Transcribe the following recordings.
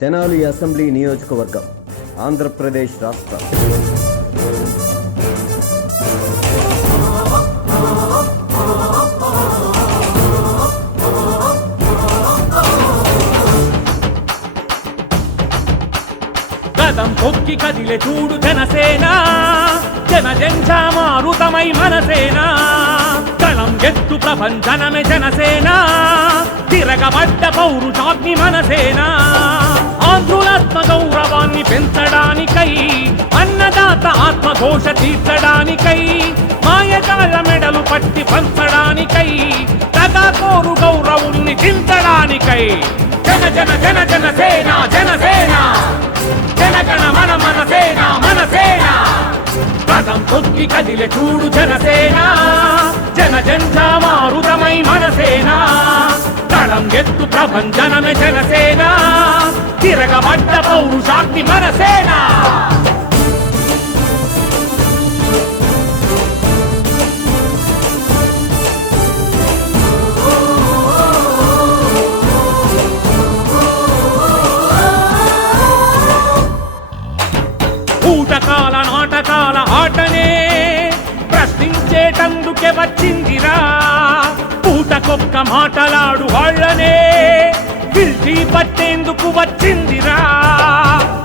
Tenali assembly నియోజకవర్గం ఆంధ్రప్రదేశ్ రాష్ట్రం. గదం తొక్కి కదిలే చూడు జనసేన, జనజంచా మారుతమై మనసేన. కళం ఎత్తు ప్రపంచనమే జనసేన, తిరగబడ్డ పౌరుషాగ్ని మనసేన. ఆంధ్రులాత్మ గౌరవాన్ని పెంచడానికై, అన్నదాత ఆత్మఘోష తీర్చడానికై, మాయకాల మెడలు పట్టి పంచడానికై, తగాకోరు గౌరవుల్ని దించడానికై. జన జన జన జనసేన జనసేన, జనగణ మన మనసేన మనసేన. పదం తొక్కి కదిలే చూడు జనసేన, జనజంచా మారుతమై మనసేన. కళం ఎత్తు ప్రభంజనమే జనసేన, తిరగబడ్డ పౌరుషాగ్ని మనసేన. ఊటకాల నాటకాల ఆటనే ప్రశ్నించేటందుకే వచ్చిందిరా. పూటకొక్క మాటలాడు వాళ్ళనే పిలిచి పట్టేందుకు వచ్చిందిరా.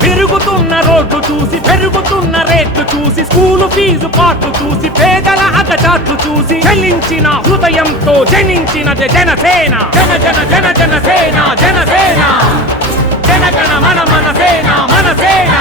పెరుగుతున్న రోడ్డు చూసి, పెరుగుతున్న రేట్లు చూసి, స్కూలు ఫీజు పాటలు చూసి, పేదల అగచాట్లు చూసి, చెల్లించిన హృదయంతో జనించినదే జనసేన. జన జన జన జనసేన జనసేన, జనగణ మన మనసేన మనసేన.